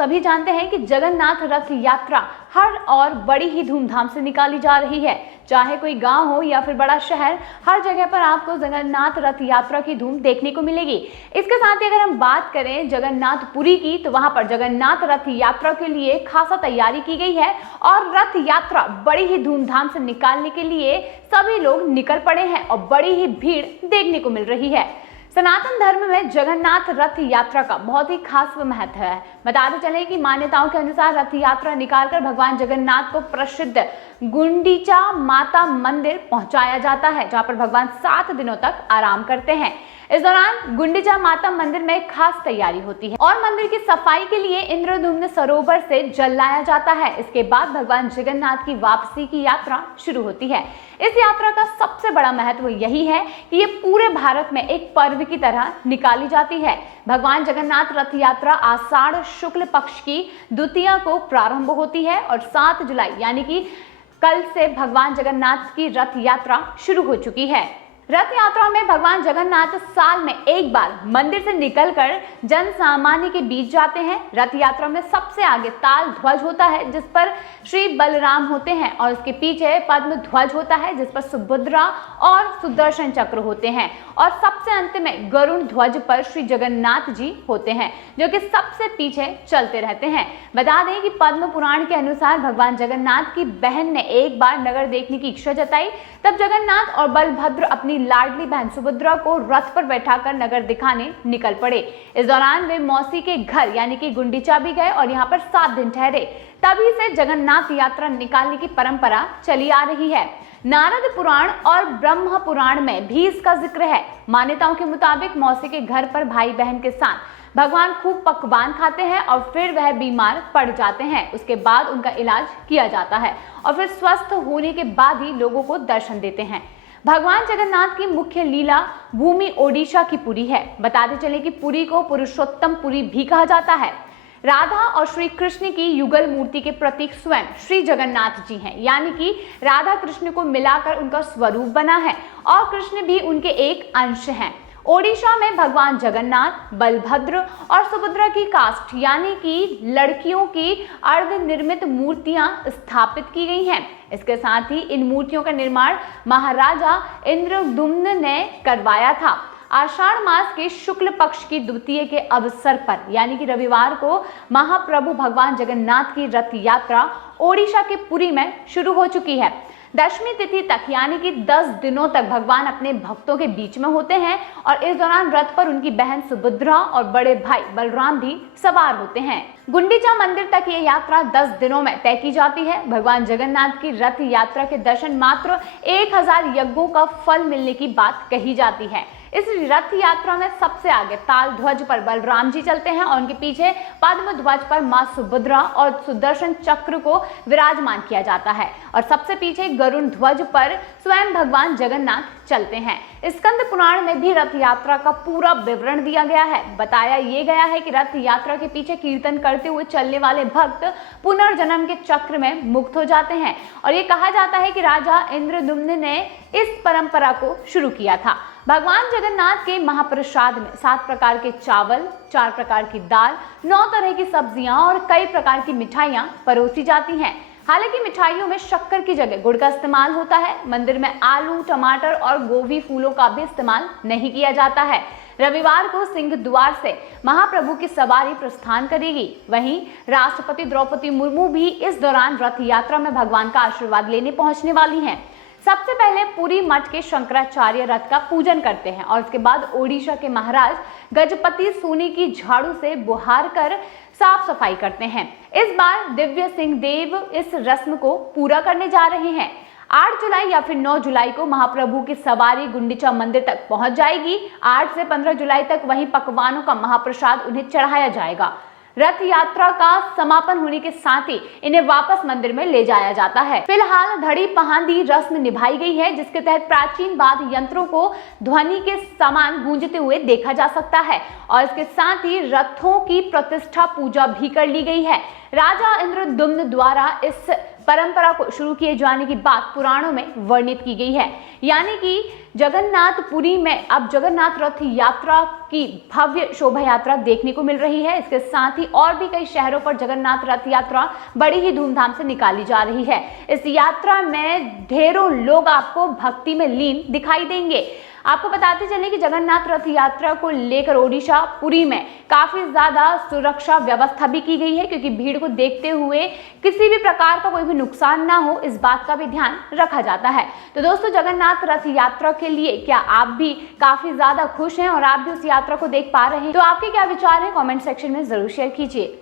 सभी जानते हैं कि जगन्नाथ रथ यात्रा हर और बड़ी ही धूमधाम से निकाली जा रही है। चाहे कोई गांव हो या फिर बड़ा शहर, हर जगह पर आपको जगन्नाथ रथ यात्रा की धूम देखने को मिलेगी। इसके साथ ही अगर हम बात करें जगन्नाथपुरी की, तो वहां पर जगन्नाथ रथ यात्रा के लिए खासा तैयारी की गई है और रथ यात्रा बड़ी ही धूमधाम से निकालने के लिए सभी लोग निकल पड़े हैं और बड़ी ही भीड़ देखने को मिल रही है। सनातन धर्म में जगन्नाथ रथ यात्रा का बहुत ही खास महत्व है। बताते चले कि मान्यताओं के अनुसार रथ यात्रा निकालकर भगवान जगन्नाथ को प्रसिद्ध गुंडीचा माता मंदिर पहुंचाया जाता है, जहां पर भगवान 7 दिनों तक आराम करते हैं। इस दौरान गुंडीचा माता मंदिर में खास तैयारी होती है और मंदिर की सफाई के लिए इंद्रद्युम्न सरोवर से जल लाया जाता है। इसके बाद भगवान जगन्नाथ की वापसी की यात्रा शुरू होती है। इस यात्रा का सबसे बड़ा महत्व यही है कि ये पूरे भारत में एक पर्व की तरह निकाली जाती है। भगवान जगन्नाथ रथ यात्रा आषाढ़ शुक्ल पक्ष की द्वितीया को प्रारंभ होती है और 7 जुलाई यानी कि कल से भगवान जगन्नाथ की रथ यात्रा शुरू हो चुकी है। रथ यात्रा में भगवान जगन्नाथ साल में एक बार मंदिर से निकलकर जन सामान्य के बीच जाते हैं। रथ यात्रा में सबसे आगे ताल ध्वज होता है, जिस पर श्री बलराम होते हैं और उसके पीछे पद्म ध्वज होता है, जिस पर सुभद्रा और सुदर्शन चक्र होते हैं और सबसे अंत में गरुड़ ध्वज पर श्री जगन्नाथ जी होते हैं, जो कि सबसे पीछे चलते रहते हैं। बता दें कि पद्म पुराण के अनुसार भगवान जगन्नाथ की बहन ने एक बार नगर देखने की इच्छा जताई, तब जगन्नाथ और बलभद्र अपनी लाडली बहन सुभद्रा को रथ पर बैठाकर नगर दिखाने निकल पड़े। इस दौरान वे मौसी के घर यानी कि गुंडीचा भी गए और यहाँ पर 7 दिन ठहरे। तभी से जगन्नाथ यात्रा निकालने की परंपरा चली आ रही है। नारद पुराण और ब्रह्म पुराण में भी इसका जिक्र है। मान्यताओं के मुताबिक मौसी के घर पर भाई बहन के साथ भगवान खूब पकवान खाते हैं और फिर वह बीमार पड़ जाते हैं। उसके बाद उनका इलाज किया जाता है और फिर स्वस्थ होने के बाद ही लोगों को दर्शन देते हैं। भगवान जगन्नाथ की मुख्य लीला भूमि ओडिशा की पुरी है। बताते चले कि पुरी को पुरुषोत्तम पुरी भी कहा जाता है। राधा और श्री कृष्ण की युगल मूर्ति के प्रतीक स्वयं श्री जगन्नाथ जी हैं, यानी कि राधा कृष्ण को मिलाकर उनका स्वरूप बना है और कृष्ण भी उनके एक अंश हैं। ओडिशा में भगवान जगन्नाथ, बलभद्र और सुभद्रा की काष्ठ यानी कि लड़कियों की अर्धनिर्मित मूर्तियां स्थापित की गई हैं। इसके साथ ही इन मूर्तियों का निर्माण महाराजा इंद्रद्युम्न ने करवाया था। आषाढ़ मास के शुक्ल पक्ष की द्वितीय के अवसर पर यानी कि रविवार को महाप्रभु भगवान जगन्नाथ की रथ यात्रा ओडिशा के पुरी में शुरू हो चुकी है। दशमी तिथि तक यानी कि 10 दिनों तक भगवान अपने भक्तों के बीच में होते हैं और इस दौरान रथ पर उनकी बहन सुभद्रा और बड़े भाई बलराम भी सवार होते हैं। गुंडीचा मंदिर तक ये यात्रा 10 दिनों में तय की जाती है। भगवान जगन्नाथ की रथ यात्रा के दर्शन मात्र 1000 यज्ञों का फल मिलने की बात कही जाती है। इस रथ यात्रा में सबसे आगे ताल ध्वज पर बलराम जी चलते हैं और उनके पीछे पद्म ध्वज पर मां सुभद्रा और सुदर्शन चक्र को विराजमान किया जाता है और सबसे पीछे गरुड़ ध्वज पर स्वयं भगवान जगन्नाथ चलते हैं। स्कंद पुराण में भी रथ यात्रा का पूरा विवरण दिया गया है। बताया ये गया है कि रथ यात्रा के पीछे कीर्तन करते हुए चलने वाले भक्त पुनर्जन्म के चक्र में मुक्त हो जाते हैं और ये कहा जाता है कि राजा इंद्रद्युम्न ने इस परंपरा को शुरू किया था। भगवान जगन्नाथ के महाप्रसाद में 7 प्रकार के चावल, 4 प्रकार की दाल, 9 तरह की सब्जियां और कई प्रकार की मिठाइयां परोसी जाती हैं। हालांकि मिठाइयों में शक्कर की जगह गुड़ का इस्तेमाल होता है। मंदिर में आलू, टमाटर और गोभी फूलों का भी इस्तेमाल नहीं किया जाता है। रविवार को सिंह द्वार से महाप्रभु की सवारी प्रस्थान करेगी। वहीं राष्ट्रपति द्रौपदी मुर्मू भी इस दौरान रथ यात्रा में भगवान का आशीर्वाद लेने पहुंचने वाली हैं। सबसे पहले पुरी मठ के शंकराचार्य रथ का पूजन करते हैं और उसके बाद ओडिशा के महाराज गजपति सोने की झाड़ू से बुहार कर साफ सफाई करते हैं। इस बार दिव्य सिंह देव इस रस्म को पूरा करने जा रहे हैं। 8 जुलाई या फिर 9 जुलाई को महाप्रभु की सवारी गुंडीचा मंदिर तक पहुंच जाएगी। 8 से 15 जुलाई तक वहीं पकवानों का महाप्रसाद उन्हें चढ़ाया जाएगा। रथ यात्रा का समापन होने के साथ ही इन्हें वापस मंदिर में ले जाया जाता है। फिलहाल धड़ी पहांदी रस्म निभाई गई है, जिसके तहत प्राचीन वाद्य यंत्रों को ध्वनि के समान गूंजते हुए देखा जा सकता है और इसके साथ ही रथों की प्रतिष्ठा पूजा भी कर ली गई है। राजा इंद्रद्युम्न द्वारा इस परंपरा को शुरू किए जाने की बात पुराणों में वर्णित की गई है, यानी कि जगन्नाथपुरी में अब जगन्नाथ रथ यात्रा की भव्य शोभा यात्रा देखने को मिल रही है। इसके साथ ही और भी कई शहरों पर जगन्नाथ रथ यात्रा बड़ी ही धूमधाम से निकाली जा रही है। इस यात्रा में ढेरों लोग आपको भक्ति में लीन दिखाई देंगे। आपको बताते चलें कि जगन्नाथ रथ यात्रा को लेकर ओडिशा पुरी में काफी ज्यादा सुरक्षा व्यवस्था भी की गई है, क्योंकि भीड़ को देखते हुए किसी भी प्रकार का कोई भी नुकसान ना हो, इस बात का भी ध्यान रखा जाता है। तो दोस्तों, जगन्नाथ रथ यात्रा के लिए क्या आप भी काफी ज्यादा खुश हैं और आप भी उस यात्रा को देख पा रहे हैं? तो आपके क्या विचार हैं, कमेंट सेक्शन में जरूर शेयर कीजिए।